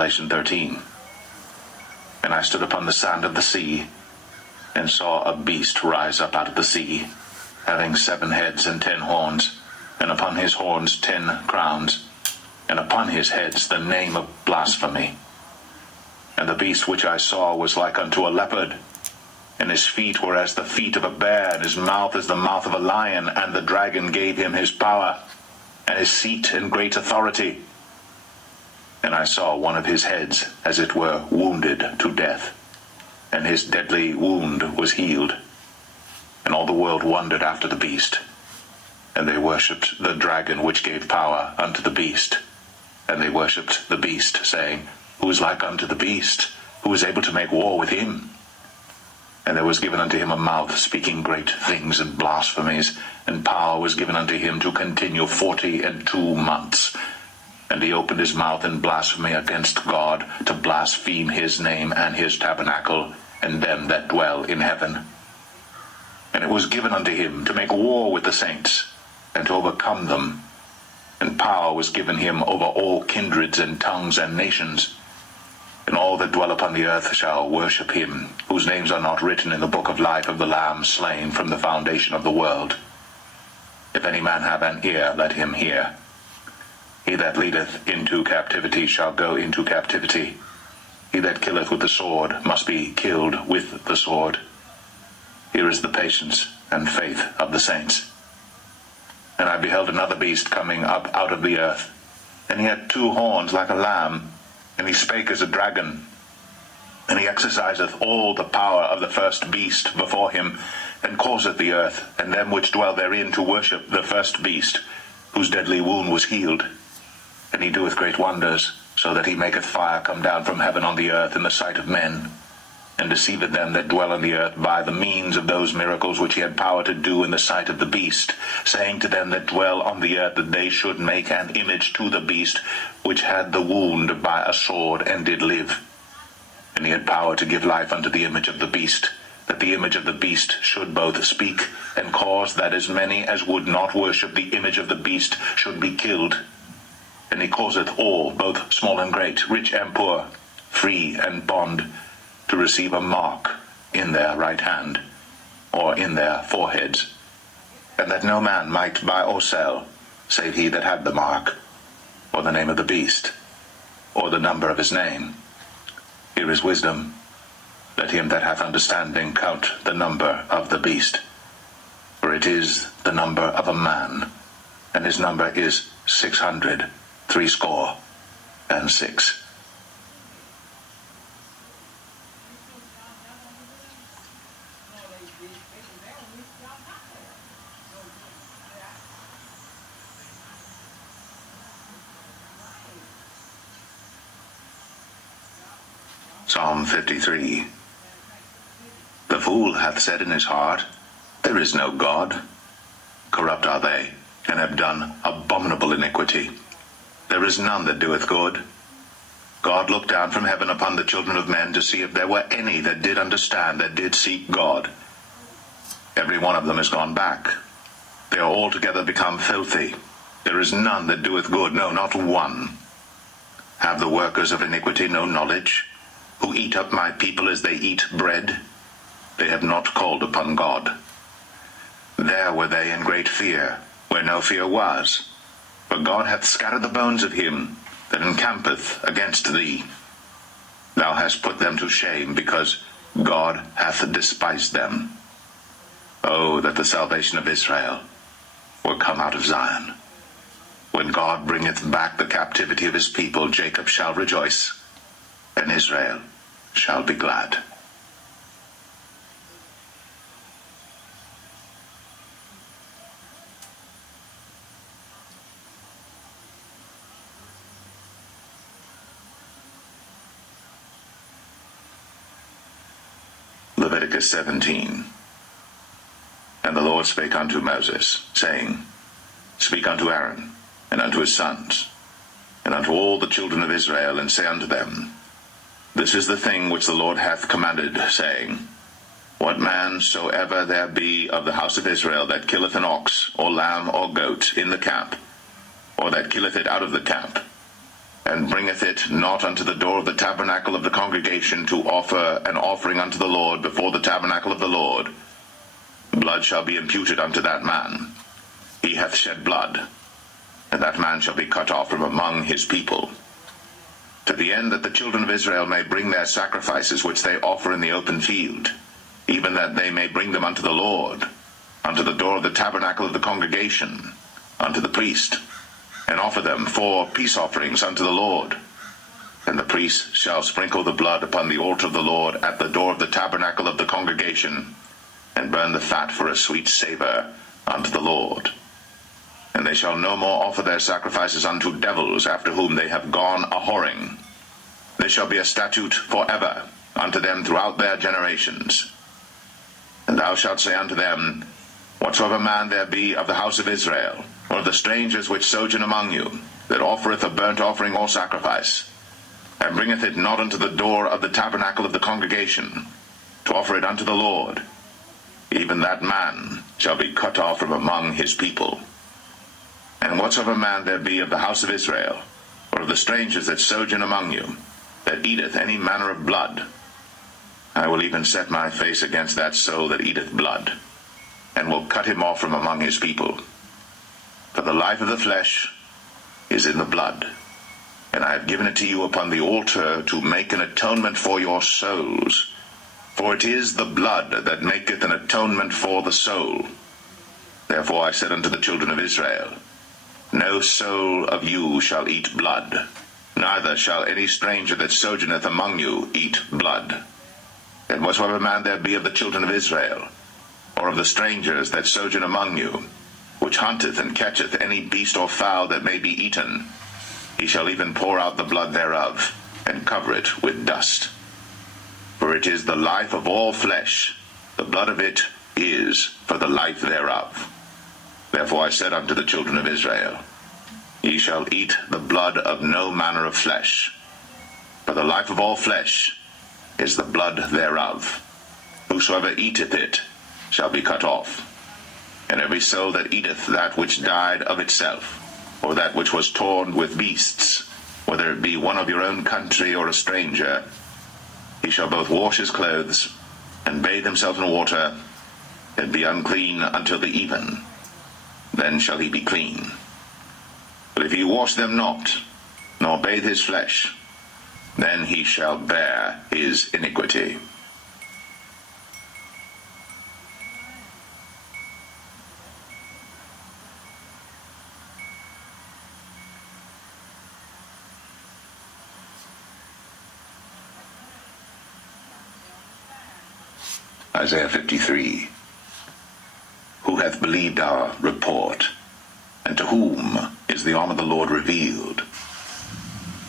Revelation 13. And I stood upon the sand of the sea, and saw a beast rise up out of the sea, having 7 heads and 10 horns, and upon his horns 10 crowns, and upon his heads the name of blasphemy. And the beast which I saw was like unto a leopard, and his feet were as the feet of a bear, and his mouth as the mouth of a lion. And the dragon gave him his power, and his seat and great authority. And I saw one of his heads, as it were, wounded to death, and his deadly wound was healed. And all the world wondered after the beast, and they worshipped the dragon which gave power unto the beast. And they worshipped the beast, saying, Who is like unto the beast? Who is able to make war with him? And there was given unto him a mouth speaking great things and blasphemies, and power was given unto him to continue 42 months. And he opened his mouth in blasphemy against God, to blaspheme his name and his tabernacle, and them that dwell in heaven. And it was given unto him to make war with the saints, and to overcome them. And power was given him over all kindreds and tongues and nations. And all that dwell upon the earth shall worship him, whose names are not written in the book of life of the Lamb slain from the foundation of the world. If any man have an ear, let him hear. He that leadeth into captivity shall go into captivity. He that killeth with the sword must be killed with the sword. Here is the patience and faith of the saints. And I beheld another beast coming up out of the earth, and he had 2 horns like a lamb, and he spake as a dragon. And he exerciseth all the power of the first beast before him, and causeth the earth and them which dwell therein to worship the first beast, whose deadly wound was healed. And he doeth great wonders, so that he maketh fire come down from heaven on the earth in the sight of men, and deceiveth them that dwell on the earth by the means of those miracles which he had power to do in the sight of the beast, saying to them that dwell on the earth that they should make an image to the beast, which had the wound by a sword, and did live. And he had power to give life unto the image of the beast, that the image of the beast should both speak, and cause that as many as would not worship the image of the beast should be killed. And he causeth all, both small and great, rich and poor, free and bond, to receive a mark in their right hand, or in their foreheads, and that no man might buy or sell, save he that had the mark, or the name of the beast, or the number of his name. Here is wisdom. Let him that hath understanding count the number of the beast, for it is the number of a man, and his number is 666. Psalm 53. The fool hath said in his heart, There is no God. Corrupt are they, and have done abominable iniquity. There is none that doeth good. God looked down from heaven upon the children of men to see if there were any that did understand, that did seek God. Every one of them is gone back. They are altogether become filthy. There is none that doeth good, no, not one. Have the workers of iniquity no knowledge, who eat up my people as they eat bread? They have not called upon God. There were they in great fear, where no fear was. For God hath scattered the bones of him that encampeth against thee. Thou hast put them to shame, because God hath despised them. Oh, that the salvation of Israel were come out of Zion. When God bringeth back the captivity of his people, Jacob shall rejoice, and Israel shall be glad. Leviticus 17. And the Lord spake unto Moses, saying, Speak unto Aaron, and unto his sons, and unto all the children of Israel, and say unto them, This is the thing which the Lord hath commanded, saying, What man soever there be of the house of Israel that killeth an ox, or lamb, or goat, in the camp, or that killeth it out of the camp, and bringeth it not unto the door of the tabernacle of the congregation to offer an offering unto the Lord before the tabernacle of the Lord, blood shall be imputed unto that man. He hath shed blood, and that man shall be cut off from among his people. To the end that the children of Israel may bring their sacrifices which they offer in the open field, even that they may bring them unto the Lord, unto the door of the tabernacle of the congregation, unto the priest, and offer them for peace offerings unto the Lord. And the priest shall sprinkle the blood upon the altar of the Lord at the door of the tabernacle of the congregation, and burn the fat for a sweet savour unto the Lord. And they shall no more offer their sacrifices unto devils, after whom they have gone a-whoring. This shall be a statute for ever unto them throughout their generations. And thou shalt say unto them, Whatsoever man there be of the house of Israel, or of the strangers which sojourn among you, that offereth a burnt offering or sacrifice, and bringeth it not unto the door of the tabernacle of the congregation, to offer it unto the Lord, even that man shall be cut off from among his people. And whatsoever man there be of the house of Israel, or of the strangers that sojourn among you, that eateth any manner of blood, I will even set my face against that soul that eateth blood, and will cut him off from among his people. For the life of the flesh is in the blood, and I have given it to you upon the altar to make an atonement for your souls. For it is the blood that maketh an atonement for the soul. Therefore I said unto the children of Israel, No soul of you shall eat blood, neither shall any stranger that sojourneth among you eat blood. And whatsoever man there be of the children of Israel, or of the strangers that sojourn among you, which hunteth and catcheth any beast or fowl that may be eaten, he shall even pour out the blood thereof, and cover it with dust. For it is the life of all flesh, the blood of it is for the life thereof. Therefore I said unto the children of Israel, Ye shall eat the blood of no manner of flesh, for the life of all flesh is the blood thereof. Whosoever eateth it shall be cut off. And every soul that eateth that which died of itself, or that which was torn with beasts, whether it be one of your own country or a stranger, he shall both wash his clothes, and bathe himself in water, and be unclean until the even. Then shall he be clean. But if he wash them not, nor bathe his flesh, then he shall bear his iniquity. Isaiah 53. Who hath believed our report? And to whom is the arm of the Lord revealed?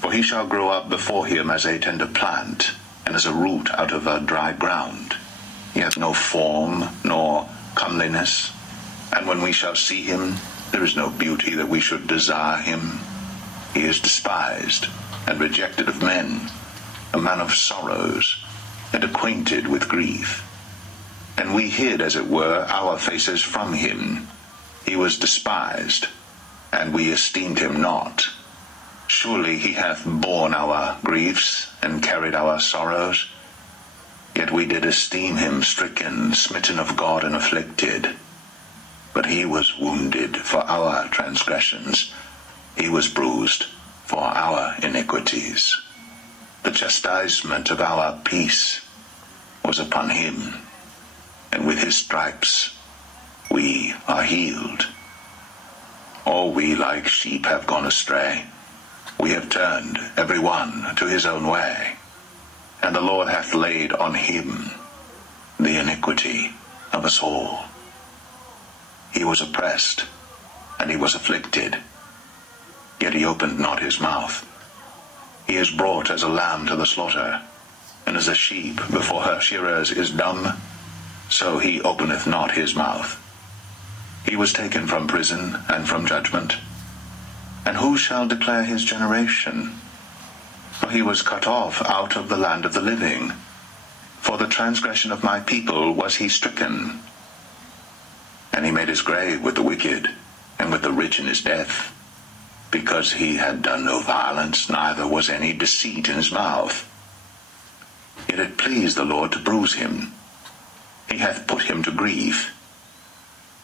For he shall grow up before him as a tender plant, and as a root out of a dry ground. He hath no form, nor comeliness, and when we shall see him, there is no beauty that we should desire him. He is despised, and rejected of men, a man of sorrows, and acquainted with grief. And we hid, as it were, our faces from him. He was despised, and we esteemed him not. Surely he hath borne our griefs, and carried our sorrows. Yet we did esteem him stricken, smitten of God, and afflicted. But he was wounded for our transgressions, he was bruised for our iniquities. The chastisement of our peace was upon him, and with his stripes we are healed. All we like sheep have gone astray. We have turned every one to his own way, and the Lord hath laid on him the iniquity of us all. He was oppressed, and he was afflicted, yet he opened not his mouth. He is brought as a lamb to the slaughter, and as a sheep before her shearers is dumb, so he openeth not his mouth. He was taken from prison and from judgment. And who shall declare his generation? For he was cut off out of the land of the living. For the transgression of my people was he stricken. And he made his grave with the wicked, and with the rich in his death. because he had done no violence, neither was any deceit in his mouth. Yet it pleased the Lord to bruise him. He hath put him to grief.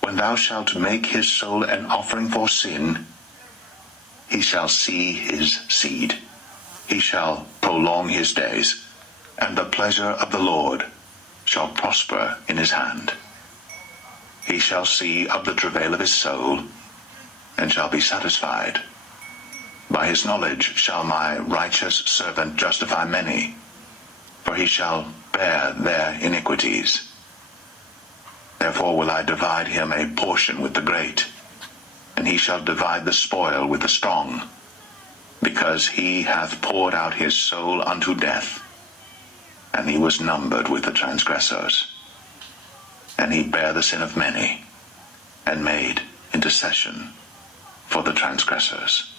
When thou shalt make his soul an offering for sin, he shall see his seed. He shall prolong his days, and the pleasure of the Lord shall prosper in his hand. He shall see of the travail of his soul, and shall be satisfied. By his knowledge shall my righteous servant justify many, for he shall bear their iniquities. Therefore will I divide him a portion with the great, and he shall divide the spoil with the strong, because he hath poured out his soul unto death, and he was numbered with the transgressors. And he bare the sin of many, and made intercession for the transgressors.